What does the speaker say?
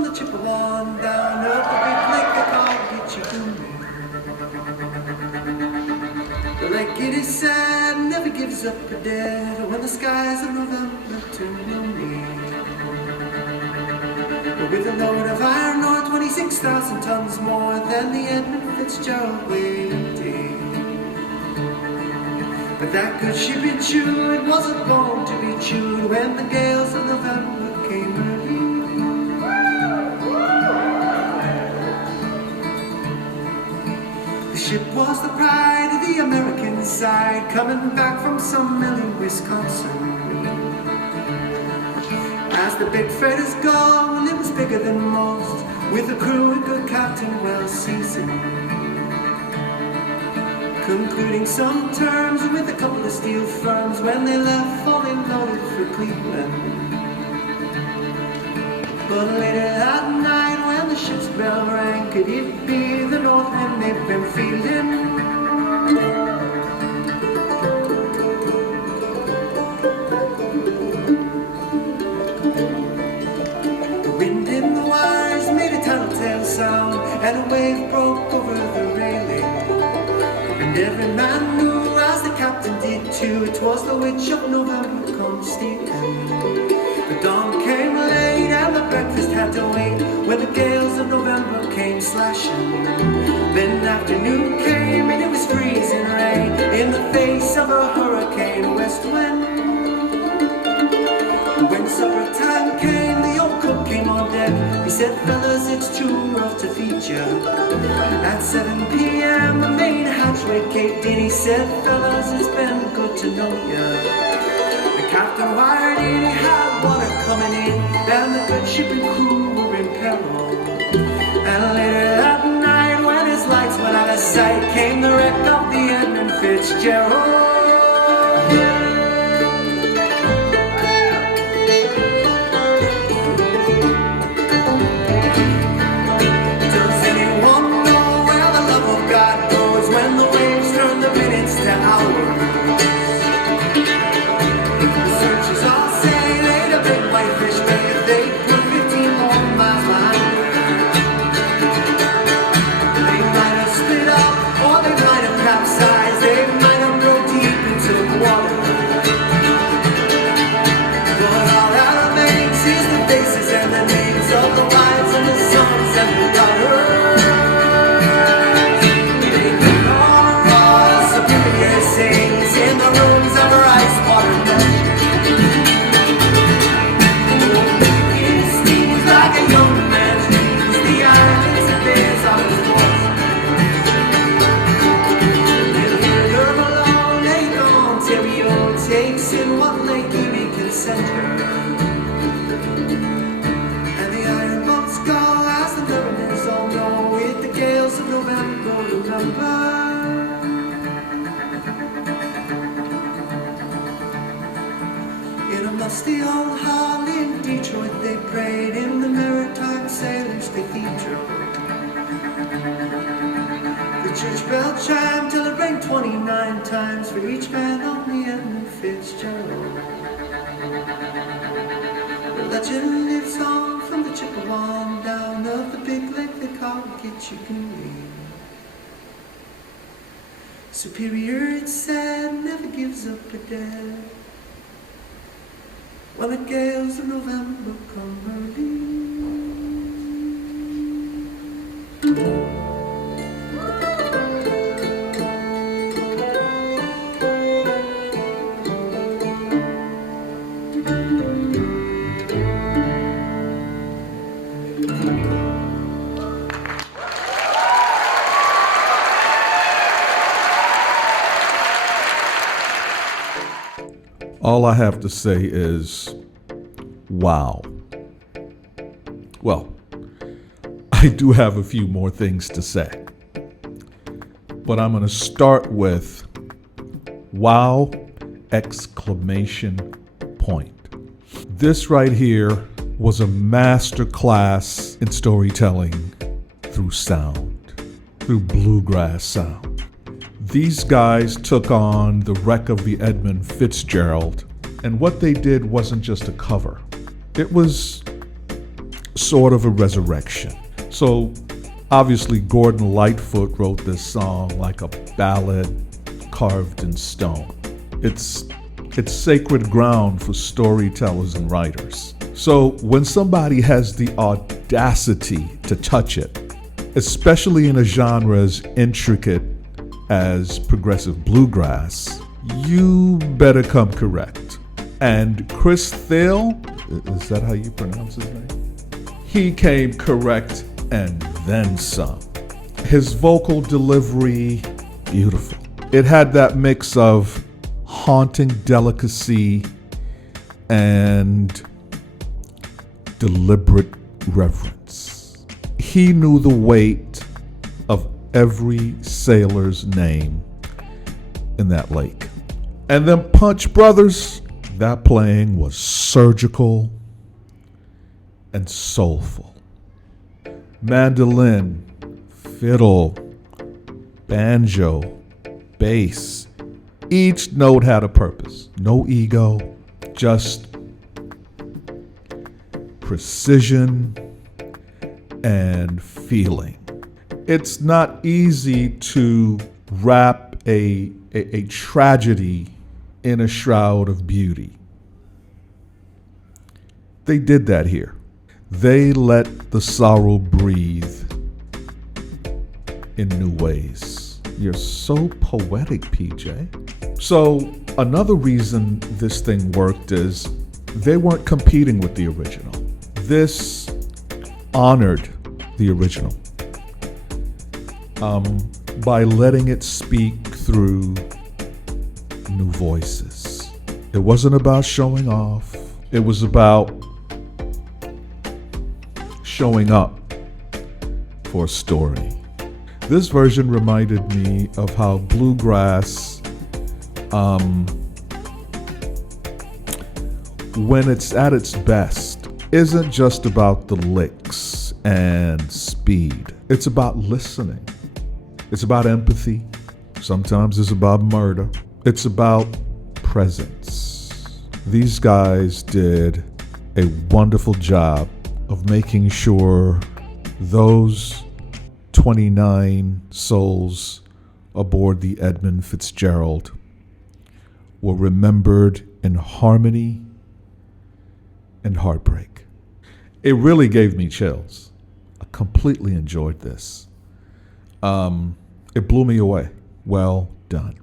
from the Chippewa down up the big lake they call Gitchigumi. The lake it is sad, never gives up a dead when the skies of November turn gloomy. With a load of iron ore, 26,000 tons more than the Edmund Fitzgerald weighed. But that good ship it chewed wasn't born to be chewed when the gales of November came early. The ship was the pride of the American side, coming back from some mill in Wisconsin. As the big freighters go, well, it was bigger than most, with a crew and good captain well seasoned, concluding some terms with a couple of steel firms when they left falling loaded for Cleveland. But later that night when the ship's bell rang, could it be the north wind they've been feeling? The wind in the wires made a tattletale sound, and a wave broke over the railing. And every man knew, as the captain did too, it was the witch of November come stealing. The dawn came late and the breakfast had to wait when the gales of November came slashing. Then afternoon came and it was freezing rain in the face of a hurricane west wind. When supper time came, the old cook came on deck. He said, fellas, it's too rough to feed ya. At 7 p.m. the main hatchway caved in. He said, fellas, it's been good to know ya. The captain wired in, he had water coming in, and the good ship and crew were in peril. And later that night, when his lights went out of sight, came the wreck of the Edmund Fitzgerald. In a musty old hall in Detroit, they prayed in the Maritime Sailors Cathedral. The church bell chimed till it rang 29 times for each man on the Edmund Fitzgerald. The legend lives on from the Chippewa down of the big lake they call Gitchigumi. Superior, it's sad, never gives up a dead when the gales of November come early. All I have to say is, wow. Well, I do have a few more things to say, but I'm going to start with wow, exclamation point. This right here was a master class in storytelling through sound, through bluegrass sound. These guys took on the wreck of the Edmund Fitzgerald, and what they did wasn't just a cover. It was sort of a resurrection. So obviously Gordon Lightfoot wrote this song like a ballad carved in stone. It's sacred ground for storytellers and writers. So when somebody has the audacity to touch it, especially in a genre as intricate as progressive bluegrass, you better come correct. And Chris Thiel, is that how you pronounce his name? He came correct and then some. His vocal delivery, beautiful. It had that mix of haunting delicacy and deliberate reverence. He knew the weight of every sailor's name in that lake. And then Punch Brothers, that playing was surgical and soulful. Mandolin, fiddle, banjo, bass. Each note had a purpose. No ego, just precision and feeling. It's not easy to wrap a tragedy in a shroud of beauty. They did that here. They let the sorrow breathe in new ways. You're so poetic, PJ. So another reason this thing worked is they weren't competing with the original. This honored the original by letting it speak through new voices. It wasn't about showing off. It was about showing up for a story. This version reminded me of how bluegrass, when it's at its best, isn't just about the licks and speed. It's about listening. It's about empathy. Sometimes it's about murder. It's about presence. These guys did a wonderful job of making sure those 29 souls aboard the Edmund Fitzgerald were remembered in harmony and heartbreak. It really gave me chills. I completely enjoyed this. It blew me away. Well done.